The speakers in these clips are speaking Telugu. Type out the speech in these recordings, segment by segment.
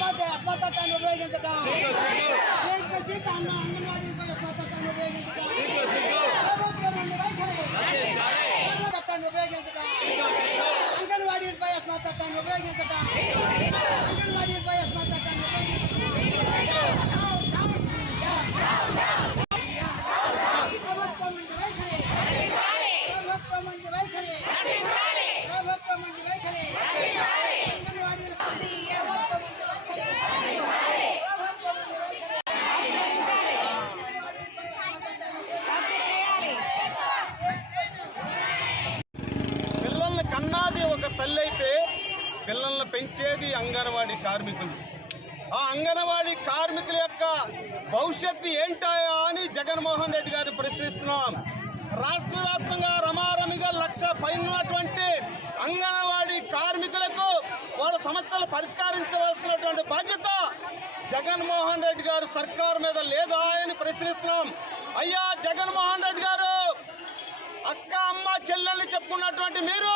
అస్పతాన్ని ఉపయోగించడం ఉపయోగించటం. అస్పతాన్ని ఉపయోగించడం ప్రభుత్వం అంగన్వాడీపై అస్మత్తాన్ని ఉపయోగించటం. పెంచేది అంగన్వాడీ కార్మికులు. ఆ అంగన్వాడీ కార్మికుల యొక్క భవిష్యత్తు ఏంటాయా అని జగన్మోహన్ రెడ్డి గారు ప్రశ్నిస్తున్నాం. రాష్ట్ర వ్యాప్తంగా రమారమిగా లక్ష పైనటువంటి అంగన్వాడీ కార్మికులకు వాళ్ళ సమస్యలు పరిష్కరించవలసినటువంటి బాధ్యత జగన్మోహన్ రెడ్డి గారు సర్కారు మీద లేదా అని ప్రశ్నిస్తున్నాం. అయ్యా జగన్మోహన్ రెడ్డి గారు అక్క అమ్మ చెల్లెల్ని చెప్పుకున్నటువంటి మీరు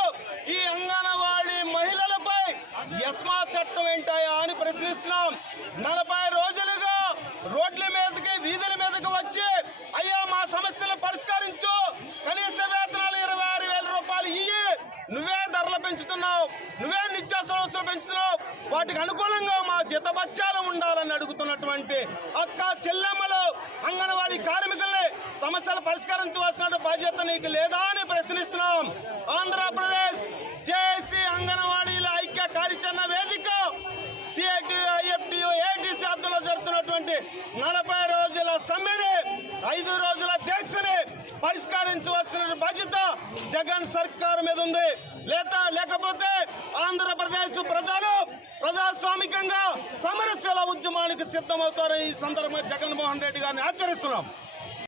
వాటికి అనుకూలంగా మా జీతబత్యాలు ఉండాలని అడుగుతున్నటువంటి అక్క చెల్లెమ్మలు అంగన్వాడీ కార్మికుల్ని సమస్యలు పరిష్కరించవలసిన బాధ్యత నీకు లేదా అని ప్రశ్నిస్తున్నాం. ఆంధ్రప్రదేశ్ జేఏసీ అంగన్వాడీల ఐక్య కార్యాచరణ వేదిక సిఐటియు ఐఎఫ్టియు ఏటీసీ ఆధ్వర్యంలో జరుగుతున్నటువంటి నలభై రోజుల సమ్మెని ఐదు రోజుల దీక్షని పరిష్కరించవలసిన బాధ్యత జగన్ సర్కారు మీద ఉంది. లేక లేకపోతే ఆంధ్రప్రదేశ్ ప్రజలు సిద్ధమవుతారని ఈ సందర్భంగా జగన్మోహన్ రెడ్డి గారిని ఆచరిస్తున్నాం